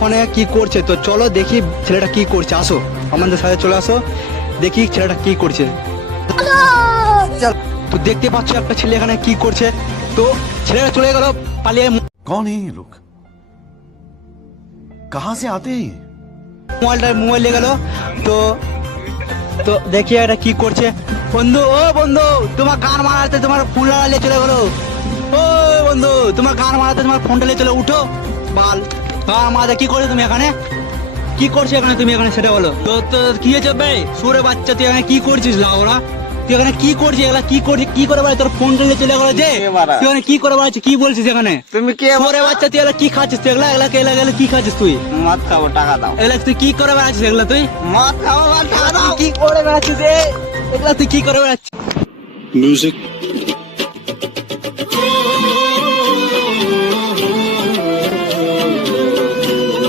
ফোনে কি করছে, তো চলো দেখি ছেলেটা কি করছে। আসো আমাদের সাথে চলে আসো, দেখি ছেলেটা কি করছে। চল, তো দেখতে পাচ্ছ একটা ছেলে এখানে কি করছে। তো ছেলেটা চলে গেল পালিয়ে। कौन है ये लोग? कहां से आते हैं? মোবাইল নিয়ে গেল। তো তো দেখি এটা কি করছে। বন্ধু, ও বন্ধু, তোমার গান মারাতে তোমার ফোন লাগালে চলে গেলো। ও বন্ধু, তোমার গান মারাতে তোমার ফোনটা নিয়ে চলে উঠো। বাল গান মারাতে কি করছো তুমি এখানে? কি করছো এখানে তুমি এখানে সেটা বলো। তো তো কি হয়েছে বে সুরে বাচ্চা, তুই এখানে কি করছিস লাউরা? তুই এখানে কি করছিস? এগুলা কি করছিস? কি করে বেড়াই? তোর ফোনটা নিয়ে চলে গেলো যে তুই এখানে কি করে বেড়াচ্ছিস? কি বলছিস এখানে? তুমি কে? সুরে বাচ্চা, তুই এগুলা কি খাচ্ছিস? তুই এগুলা এগুলা এগুলা এগুলা কি খাচ্ছিস তুই? মদ খাবো, টাকা দাও। এগুলা তুই কি করে বেড়াচ্ছিস? এগুলা তুই মদ খাবো, টাকা দাও। কি করে বেড়াচ্ছিস? এগুলা তুই কি করে বেড়াচ্ছিস? Music.